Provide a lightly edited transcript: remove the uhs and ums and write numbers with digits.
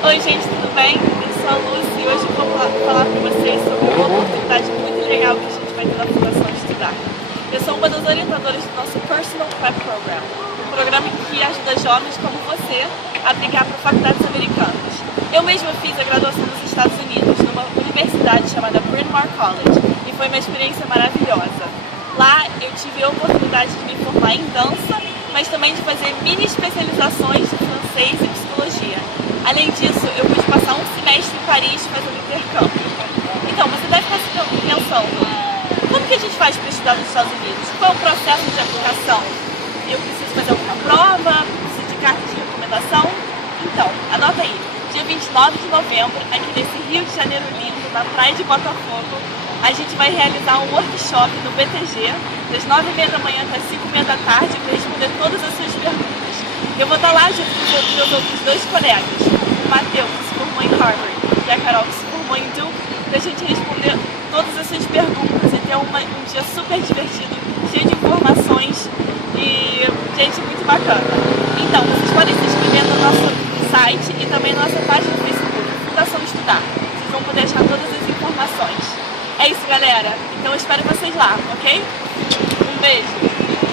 Oi gente, tudo bem? Eu sou a Lucy e hoje eu vou falar para vocês sobre uma oportunidade muito legal que a gente vai ter na Fundação Estudar. Eu sou uma das orientadoras do nosso Personal Prep Program, um programa que ajuda jovens como você a aplicar para faculdades americanas. Eu mesma fiz a graduação nos Estados Unidos, numa universidade chamada Bryn Mawr College, e foi uma experiência maravilhosa. Lá eu tive a oportunidade de me formar em dança, mas também de fazer mini especializações de francês e psicologia. Além disso, eu pude passar um semestre em Paris fazendo intercâmbio. Então, você deve estar se pensando, como que a gente faz para estudar nos Estados Unidos? Qual é o processo de aplicação? Eu preciso fazer alguma prova? Preciso de carta de recomendação? Então, anota aí. Dia 29 de novembro, aqui nesse Rio de Janeiro lindo, na praia de Botafogo, a gente vai realizar um workshop no BTG, das 9h30 da manhã até as 5h30 da tarde, para responder todas as suas perguntas. Eu vou estar lá junto com os meus outros dois colegas, o Matheus, que se formou em Harvard, e a Carol, que se formou em Duke, para a gente responder todas as suas perguntas e ter um dia super divertido, cheio de informações e gente muito bacana. Então, vocês podem se inscrever no nosso site e também na nossa página no Facebook, Fundação Estudar. Vocês vão poder achar todas as informações. É isso, galera. Então eu espero vocês lá, ok? Um beijo!